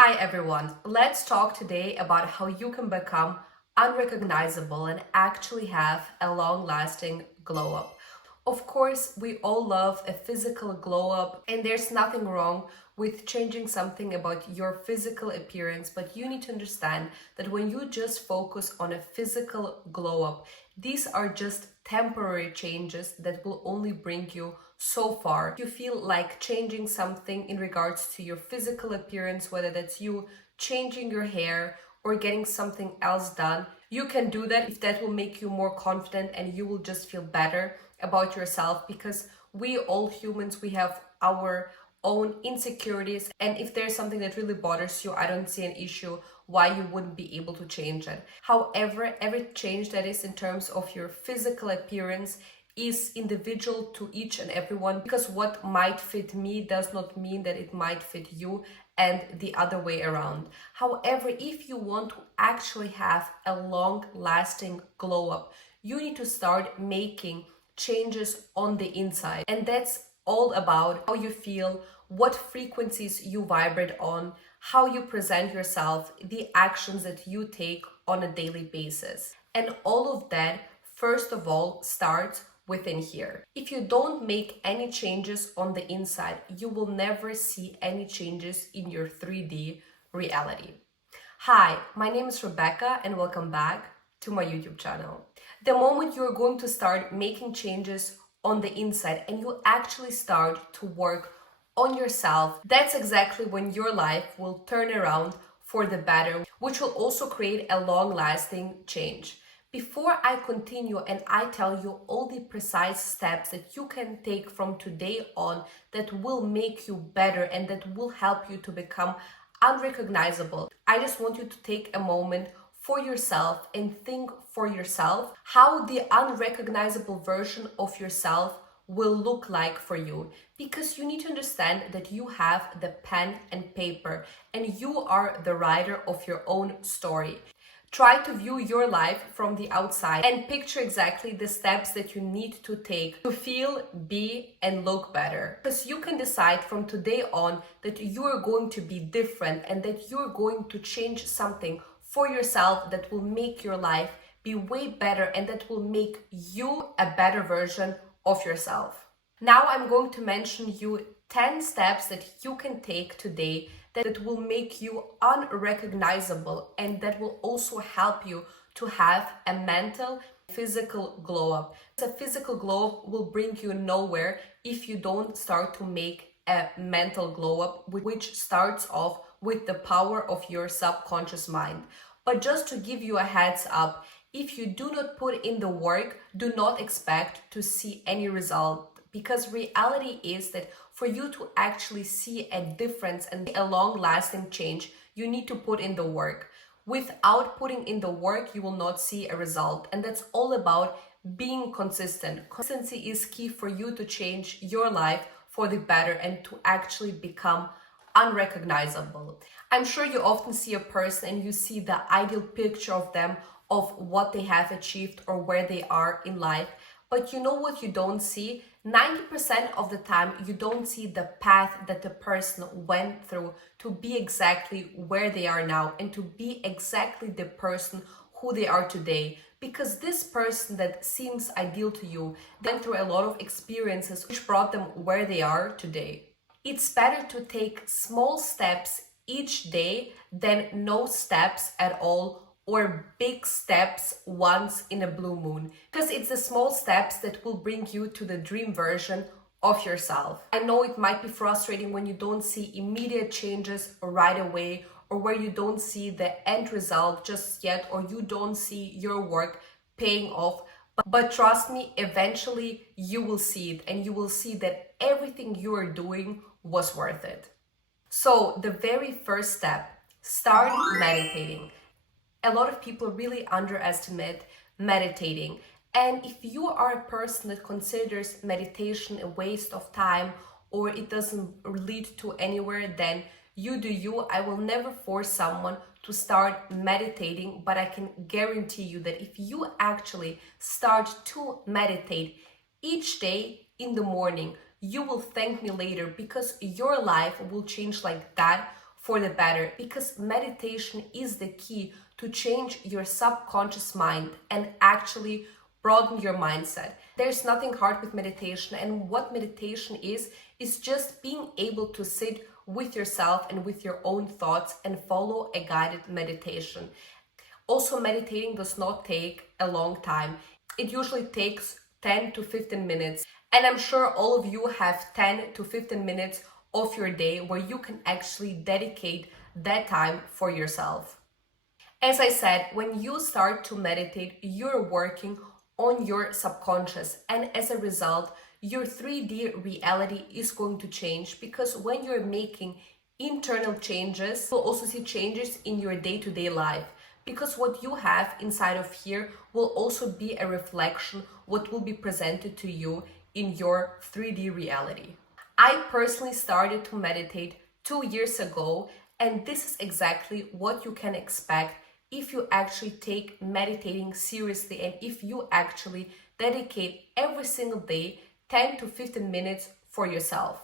Hi everyone, let's talk today about how you can become unrecognizable and actually have a long-lasting glow up. Of course, we all love a physical glow up, and there's nothing wrong with changing something about your physical appearance, but you need to understand that when you just focus on a physical glow up, these are just temporary changes that will only bring you so far. If you feel like changing something in regards to your physical appearance, whether that's you changing your hair or getting something else done, you can do that if that will make you more confident and you will just feel better about yourself, because we all humans, we have our own insecurities, and if there's something that really bothers you, I don't see an issue why you wouldn't be able to change it. However, every change that is in terms of your physical appearance is individual to each and everyone, because what might fit me does not mean that it might fit you, and the other way around. However, if you want to actually have a long-lasting glow up, you need to start making changes on the inside, and that's all about how you feel, what frequencies you vibrate on, how you present yourself, the actions that you take on a daily basis. And all of that, first of all, starts within here. If you don't make any changes on the inside, you will never see any changes in your 3D reality. Hi, my name is Rebecca and welcome back to my YouTube channel. The moment you're going to start making changes on the inside and you actually start to work on yourself, that's exactly when your life will turn around for the better, which will also create a long-lasting change. Before I continue and I tell you all the precise steps that you can take from today on that will make you better and that will help you to become unrecognizable, I just want you to take a moment for yourself and think for yourself how the unrecognizable version of yourself will look like for you, because you need to understand that you have the pen and paper and you are the writer of your own story. Try to view your life from the outside and picture exactly the steps that you need to take to feel, be, and look better. Because you can decide from today on that you are going to be different and that you're going to change something for yourself that will make your life be way better and that will make you a better version of yourself. Now I'm going to mention you 10 steps that you can take today that will make you unrecognizable and that will also help you to have a mental, physical glow up. A physical glow up will bring you nowhere if you don't start to make a mental glow up, which starts off with the power of your subconscious mind. But just to give you a heads up, if you do not put in the work, do not expect to see any result, because reality is that for you to actually see a difference and a long-lasting change, you need to put in the work. Without putting in the work, you will not see a result, and that's all about being consistent. Consistency is key for you to change your life for the better and to actually become unrecognizable. I'm sure you often see a person and you see the ideal picture of them, of what they have achieved or where they are in life. But you know what you don't see? 90% of the time, you don't see the path that the person went through to be exactly where they are now and to be exactly the person who they are today. Because this person that seems ideal to you went through a lot of experiences which brought them where they are today. It's better to take small steps each day than no steps at all, or big steps once in a blue moon, because it's the small steps that will bring you to the dream version of yourself. I know it might be frustrating when you don't see immediate changes right away, or where you don't see the end result just yet, or you don't see your work paying off. But trust me, eventually you will see it, and you will see that everything you are doing was worth it. So the very first step, start meditating. A lot of people really underestimate meditating. And if you are a person that considers meditation a waste of time or it doesn't lead to anywhere, then you do you. I will never force someone to start meditating, but I can guarantee you that if you actually start to meditate each day in the morning, you will thank me later, because your life will change like that for the better, because meditation is the key to change your subconscious mind and actually broaden your mindset. There's nothing hard with meditation, and what meditation is just being able to sit with yourself and with your own thoughts and follow a guided meditation. Also, meditating does not take a long time. It usually takes 10 to 15 minutes. And I'm sure all of you have 10 to 15 minutes of your day where you can actually dedicate that time for yourself. As I said, when you start to meditate, you're working on your subconscious, and as a result, your 3D reality is going to change, because when you're making internal changes, you'll also see changes in your day-to-day life, because what you have inside of here will also be a reflection what will be presented to you in your 3D reality. I personally started to meditate 2 years ago, and this is exactly what you can expect if you actually take meditating seriously and if you actually dedicate every single day 10 to 15 minutes for yourself.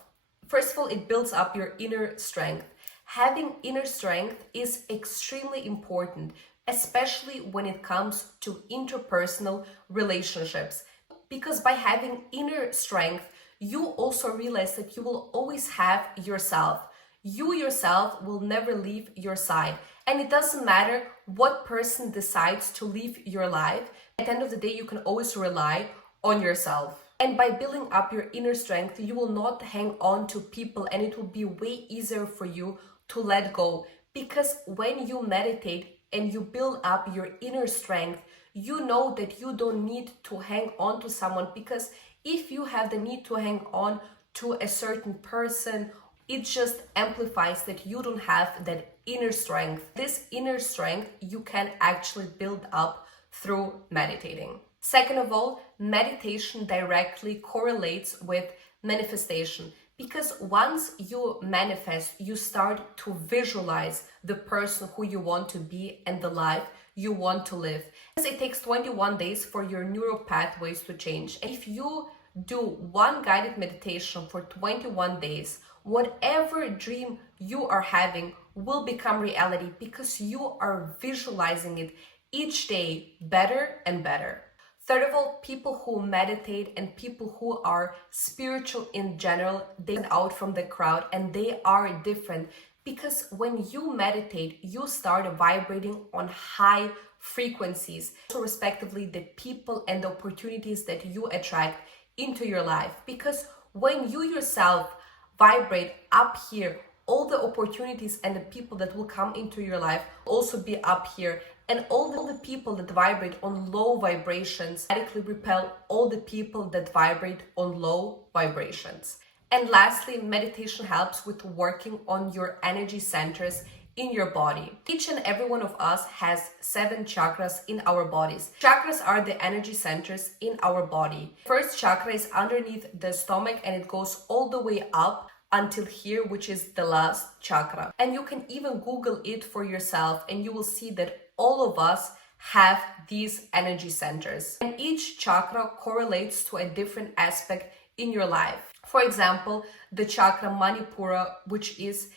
First of all, it builds up your inner strength. Having inner strength is extremely important, especially when it comes to interpersonal relationships. Because by having inner strength, you also realize that you will always have yourself. You yourself will never leave your side. And it doesn't matter what person decides to leave your life. At the end of the day, you can always rely on yourself. And by building up your inner strength, you will not hang on to people, and it will be way easier for you to let go. Because when you meditate and you build up your inner strength, you know that you don't need to hang on to someone, because if you have the need to hang on to a certain person, it just amplifies that you don't have that inner strength. This inner strength you can actually build up through meditating. Second of all, meditation directly correlates with manifestation, because once you manifest, you start to visualize the person who you want to be and the life you want to live. It takes 21 days for your neural pathways to change. If you do one guided meditation for 21 days, whatever dream you are having will become reality, because you are visualizing it each day better and better. Third of all, people who meditate and people who are spiritual in general, they stand out from the crowd, and they are different, because when you meditate, you start vibrating on high frequencies. So respectively, the people and the opportunities that you attract into your life, because when you yourself vibrate up here, all the opportunities and the people that will come into your life will also be up here, and all the people that vibrate on low vibrations radically repel all the people that vibrate on low vibrations. And lastly, meditation helps with working on your energy centers in your body. Each and every one of us has 7 chakras in our bodies. Chakras are the energy centers in our body. First chakra is underneath the stomach, and it goes all the way up until here, which is the last chakra. And you can even Google it for yourself, and you will see that all of us have these energy centers. And each chakra correlates to a different aspect in your life. For example, the chakra Manipura, which is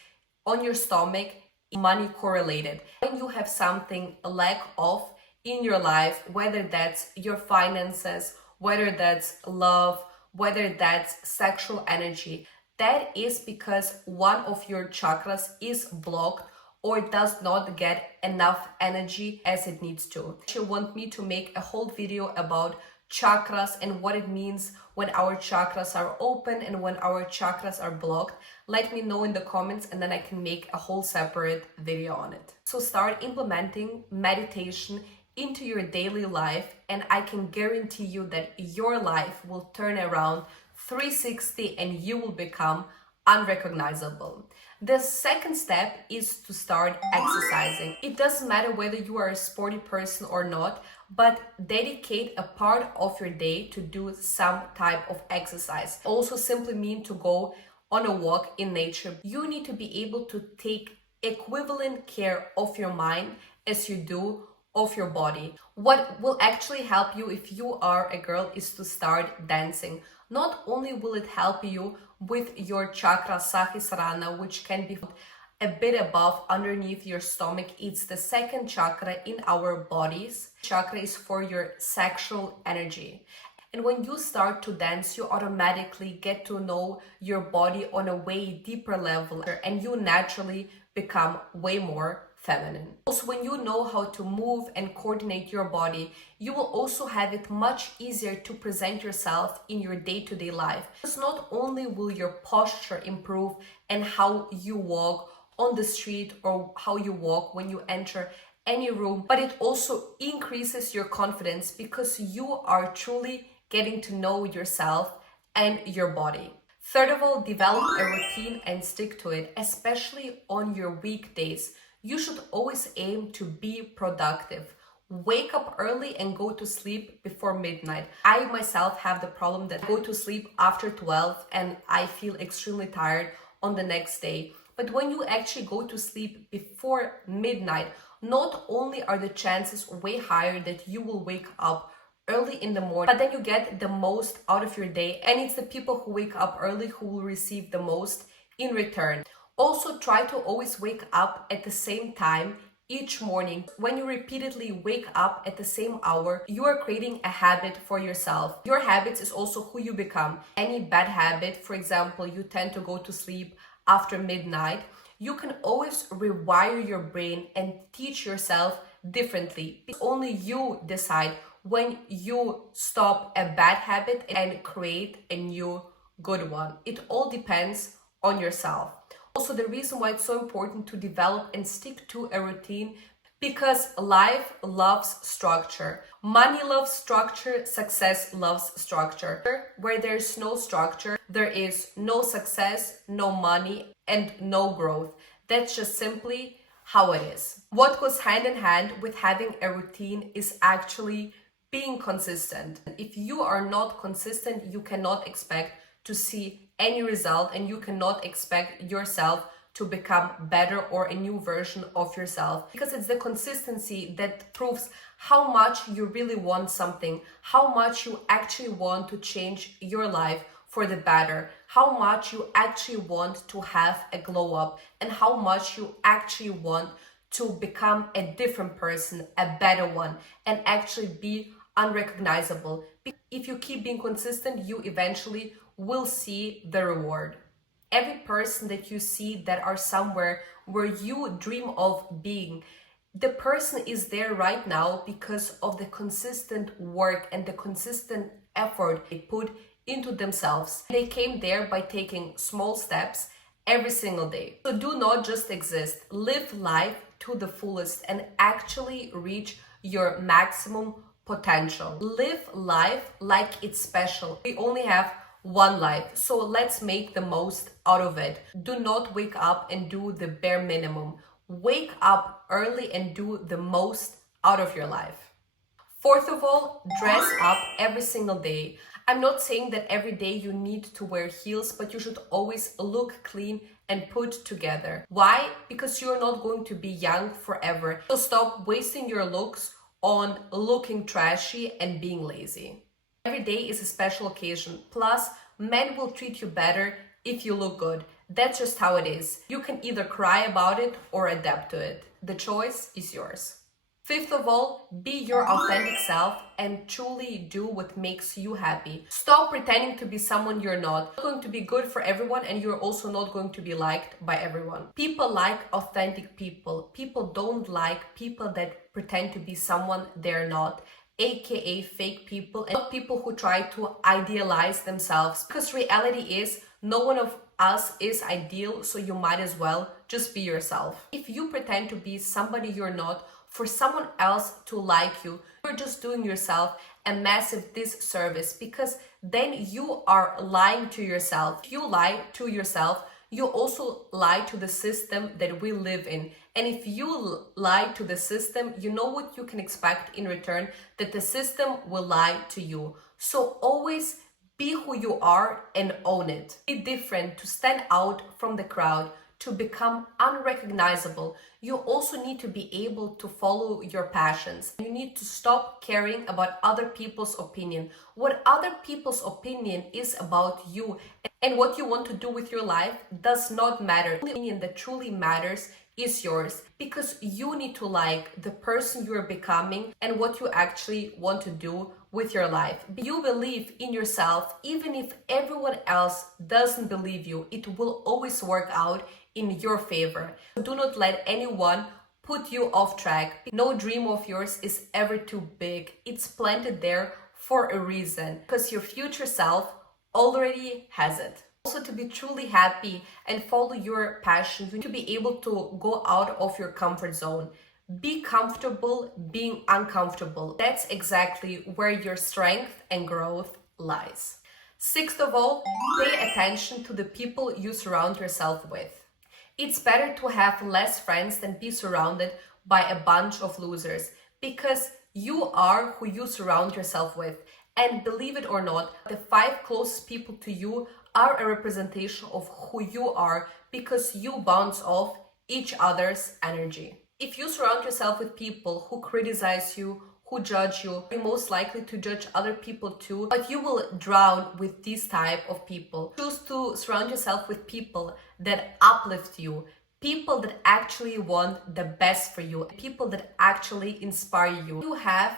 on your stomach, money correlated. When you have something lack of in your life, whether that's your finances, whether that's love, whether that's sexual energy, that is because one of your chakras is blocked or does not get enough energy as it needs to. If you want me to make a whole video about chakras and what it means when our chakras are open and when our chakras are blocked, let me know in the comments, and then I can make a whole separate video on it. So start implementing meditation into your daily life, and I can guarantee you that your life will turn around 360 and you will become unrecognizable. The second step is to start exercising. It doesn't matter whether you are a sporty person or not, but dedicate a part of your day to do some type of exercise. Also simply mean to go on a walk in nature. You need to be able to take equivalent care of your mind as you do of your body. What will actually help you if you are a girl is to start dancing. Not only will it help you with your chakra Sahasrara, which can be a bit above underneath your stomach. It's the second chakra in our bodies. Chakra is for your sexual energy. And when you start to dance, you automatically get to know your body on a way deeper level, and you naturally become way more feminine. Also, when you know how to move and coordinate your body, you will also have it much easier to present yourself in your day-to-day life. Because not only will your posture improve and how you walk on the street or how you walk when you enter any room, but it also increases your confidence because you are truly getting to know yourself and your body. Third of all, develop a routine and stick to it, especially on your weekdays. You should always aim to be productive. Wake up early and go to sleep before midnight. I myself have the problem that I go to sleep after 12 and I feel extremely tired on the next day. But when you actually go to sleep before midnight, not only are the chances way higher that you will wake up early in the morning, but then you get the most out of your day, and it's the people who wake up early who will receive the most in return. Also, try to always wake up at the same time each morning. When you repeatedly wake up at the same hour, you are creating a habit for yourself. Your habits is also who you become. Any bad habit, for example, you tend to go to sleep after midnight, you can always rewire your brain and teach yourself differently. Only you decide when you stop a bad habit and create a new good one. It all depends on yourself. Also, the reason why it's so important to develop and stick to a routine, because life loves structure. Money loves structure, success loves structure. Where there's no structure, there is no success, no money, and no growth. That's just simply how it is. What goes hand in hand with having a routine is actually being consistent. If you are not consistent, you cannot expect to see any result, and you cannot expect yourself to become better or a new version of yourself, because it's the consistency that proves how much you really want something, how much you actually want to change your life for the better, how much you actually want to have a glow up, and how much you actually want to become a different person, a better one, and actually be unrecognizable. If you keep being consistent, you eventually will see the reward. Every person that you see that are somewhere where you dream of being, the person is there right now because of the consistent work and the consistent effort they put into themselves. They came there by taking small steps every single day. So do not just exist, live life to the fullest and actually reach your maximum potential. Live life like it's special. We only have one life, so let's make the most out of it. Do not wake up and do the bare minimum. Wake up early and do the most out of your life. Fourth of all, dress up every single day. I'm not saying that every day you need to wear heels, but you should always look clean and put together. Why? Because you're not going to be young forever. So stop wasting your looks on looking trashy and being lazy. Every day is a special occasion. Plus, men will treat you better if you look good. That's just how it is. You can either cry about it or adapt to it. The choice is yours. Fifth of all, be your authentic self and truly do what makes you happy. Stop pretending to be someone you're not. It's not going to be good for everyone, and you're also not going to be liked by everyone. People like authentic people. People don't like people that pretend to be someone they're not, aka fake people, and not people who try to idealize themselves, because reality is no one of us is ideal, so you might as well just be yourself. If you pretend to be somebody you're not for someone else to like you, you're just doing yourself a massive disservice, because then you are lying to yourself. If you lie to yourself, you also lie to the system that we live in. And if you lie to the system, you know what you can expect in return, that the system will lie to you. So always be who you are and own it. Be different to stand out from the crowd, to become unrecognizable. You also need to be able to follow your passions. You need to stop caring about other people's opinion. What other people's opinion is about you And what you want to do with your life does not matter. The only opinion that truly matters is yours, because you need to like the person you are becoming and what you actually want to do with your life. You believe in yourself, even if everyone else doesn't believe you, it will always work out in your favor. Do not let anyone put you off track. No dream of yours is ever too big. It's planted there for a reason, because your future self already has it. Also, to be truly happy and follow your passions, you need to be able to go out of your comfort zone. Be comfortable being uncomfortable. That's exactly where your strength and growth lies. Sixth of all, pay attention to the people you surround yourself with. It's better to have less friends than be surrounded by a bunch of losers, because you are who you surround yourself with. And believe it or not, the 5 closest people to you are a representation of who you are, because you bounce off each other's energy. If you surround yourself with people who criticize you, who judge you, you're most likely to judge other people too, but you will drown with these type of people. Choose to surround yourself with people that uplift you, people that actually want the best for you, people that actually inspire you. You have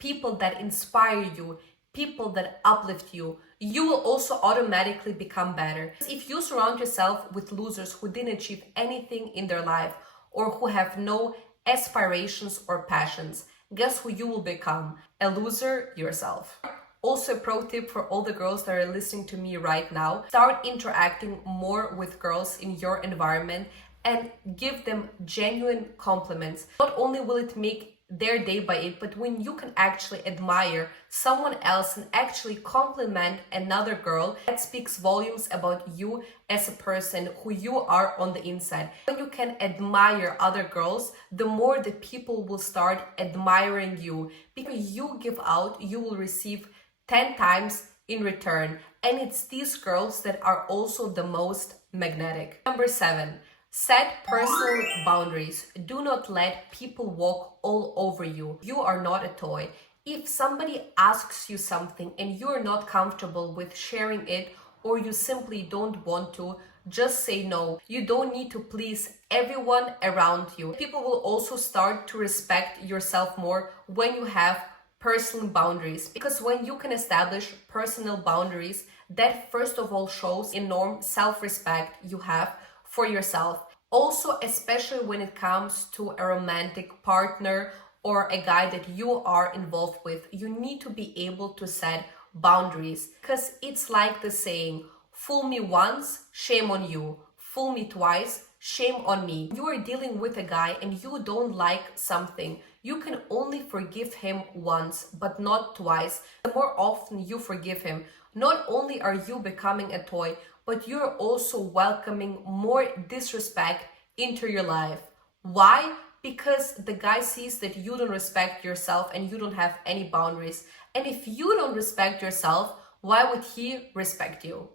people that inspire you, people that uplift you, you will also automatically become better. If you surround yourself with losers who didn't achieve anything in their life or who have no aspirations or passions, guess who you will become? A loser yourself. Also, a pro tip for all the girls that are listening to me right now: start interacting more with girls in your environment and give them genuine compliments. Not only will it make their day by it, but when you can actually admire someone else and actually compliment another girl, that speaks volumes about you as a person, who you are on the inside. When you can admire other girls, the more the people will start admiring you, because you give out, you will receive 10 times in return. And it's these girls that are also the most magnetic. Number 7. Set personal boundaries. Do not let people walk all over you. You are not a toy. If somebody asks you something and you're not comfortable with sharing it, or you simply don't want to, just say no. You don't need to please everyone around you. People will also start to respect yourself more when you have personal boundaries, because when you can establish personal boundaries, that first of all shows enormous self-respect you have for yourself. Also, especially when it comes to a romantic partner or a guy that you are involved with, you need to be able to set boundaries, because it's like the saying, fool me once, shame on you. Fool me twice, shame on me. You are dealing with a guy and you don't like something, you can only forgive him once, but not twice. The more often you forgive him, not only are you becoming a toy, but you're also welcoming more disrespect into your life. Why? Because the guy sees that you don't respect yourself and you don't have any boundaries. And if you don't respect yourself, why would he respect you?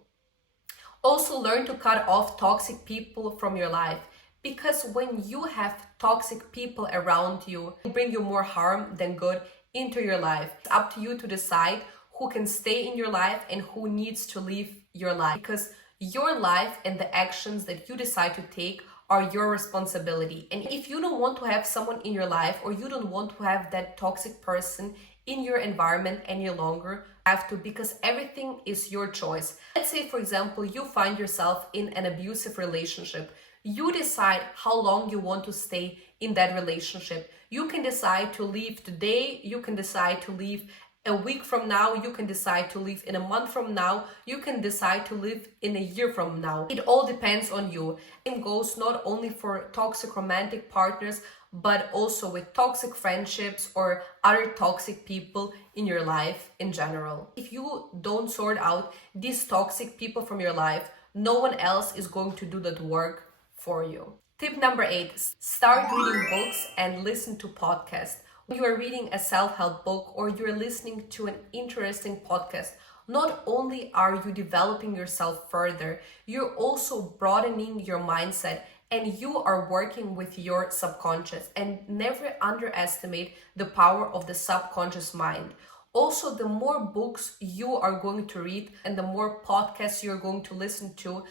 Also, learn to cut off toxic people from your life, because when you have toxic people around you, it bring you more harm than good into your life. It's up to you to decide who can stay in your life and who needs to leave your life, because your life and the actions that you decide to take are your responsibility. And if you don't want to have someone in your life, or you don't want to have that toxic person in your environment any longer, have to, because everything is your choice. Let's say, for example, you find yourself in an abusive relationship. You decide how long you want to stay in that relationship. You can decide to leave today, you can decide to leave a week from now, you can decide to leave in a month from now, you can decide to leave in a year from now. It all depends on you. It goes not only for toxic romantic partners, but also with toxic friendships or other toxic people in your life in general. If you don't sort out these toxic people from your life, no one else is going to do that work for you. Tip number 8, start reading books and listen to podcasts. When you are reading a self-help book or you're listening to an interesting podcast, not only are you developing yourself further, you're also broadening your mindset and you are working with your subconscious. And never underestimate the power of the subconscious mind. Also, the more books you are going to read and the more podcasts you're going to listen to,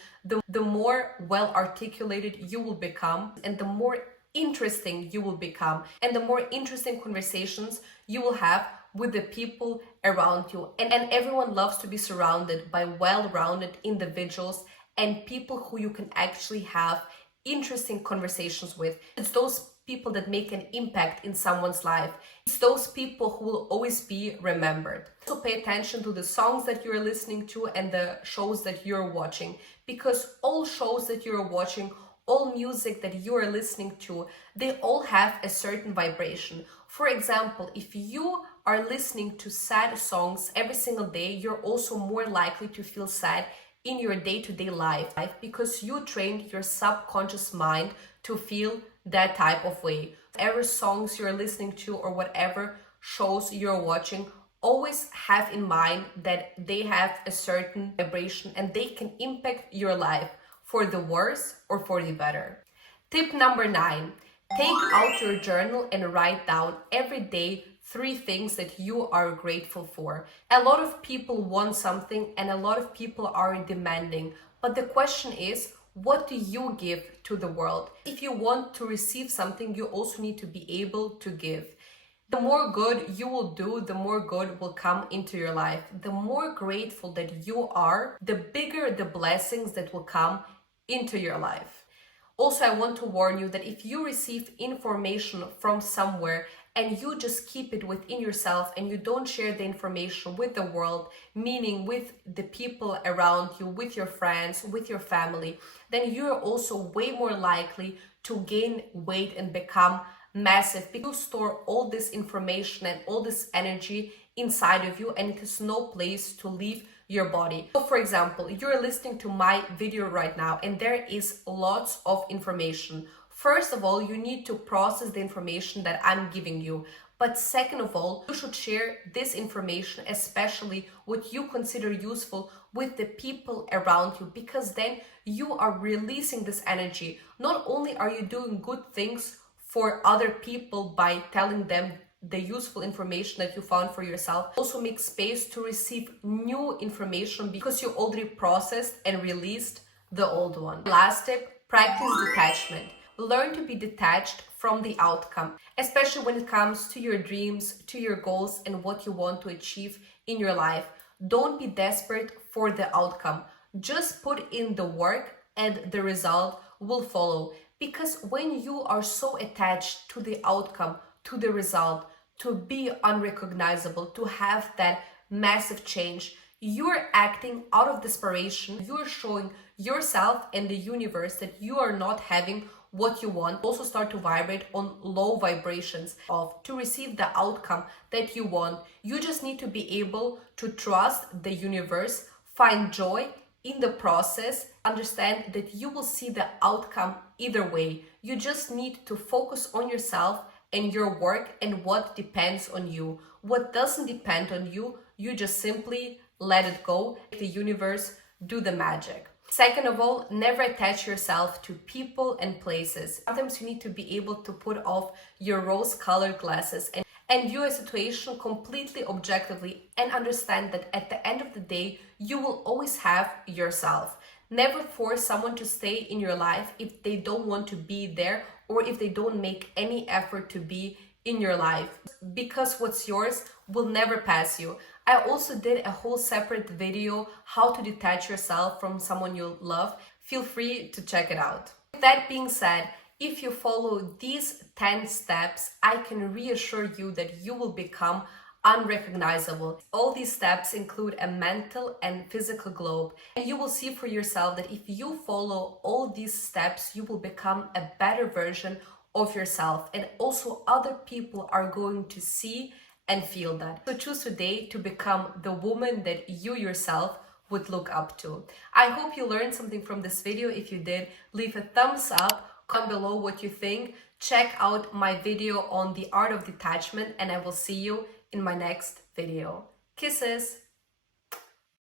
the more well articulated you will become, and the more interesting you will become, and the more interesting conversations you will have with the people around you. And everyone loves to be surrounded by well-rounded individuals and people who you can actually have interesting conversations with. It's those people that make an impact in someone's life. It's those people who will always be remembered. So pay attention to the songs that you're listening to and the shows that you're watching, because all shows that you're watching, all music that you are listening to, they all have a certain vibration. For example, if you are listening to sad songs every single day, you're also more likely to feel sad in your day-to-day life, because you trained your subconscious mind to feel that type of way. Whatever songs you're listening to or whatever shows you're watching, always have in mind that they have a certain vibration and they can impact your life for the worse or for the better. Tip number 9, take out your journal and write down every day 3 things that you are grateful for. A lot of people want something and a lot of people are demanding, but the question is, what do you give to the world? If you want to receive something, you also need to be able to give. The more good you will do, the more good will come into your life. The more grateful that you are, the bigger the blessings that will come into your life. Also, I want to warn you that if you receive information from somewhere and you just keep it within yourself and you don't share the information with the world, meaning with the people around you, with your friends, with your family, then you're also way more likely to gain weight and become massive, because you store all this information and all this energy inside of you and it has no place to leave your body. So for example, you're listening to my video right now and there is lots of information. First of all, you need to process the information that I'm giving you. But second of all, you should share this information, especially what you consider useful, with the people around you, because then you are releasing this energy. Not only are you doing good things for other people by telling them the useful information that you found for yourself, also make space to receive new information because you already processed and released the old one. Last tip, practice detachment. Learn to be detached from the outcome, especially when it comes to your dreams, to your goals, and what you want to achieve in your life. Don't be desperate for the outcome. Just put in the work and the result will follow. Because when you are so attached to the outcome, to the result, to be unrecognizable, to have that massive change, you're acting out of desperation. You're showing yourself and the universe that you are not having what you want. Also start to vibrate on low vibrations to receive the outcome that you want. You just need to be able to trust the universe, find joy in the process, understand that you will see the outcome either way. You just need to focus on yourself and your work and what depends on you. What doesn't depend on you, you just simply let it go. Let the universe do the magic. Second of all, never attach yourself to people and places. Sometimes you need to be able to put off your rose-colored glasses and view a situation completely objectively and understand that at the end of the day, you will always have yourself. Never force someone to stay in your life if they don't want to be there or if they don't make any effort to be in your life, because what's yours will never pass you. I also did a whole separate video, how to detach yourself from someone you love. Feel free to check it out. With that being said, if you follow these 10 steps, I can reassure you that you will become unrecognizable. All these steps include a mental and physical globe, and you will see for yourself that if you follow all these steps, you will become a better version of yourself, and also other people are going to see and feel that. So choose today to become the woman that you yourself would look up to. I hope you learned something from this video. If you did, leave a thumbs up, comment below what you think. Check out my video on the art of detachment, and I will see you in my next video. Kisses!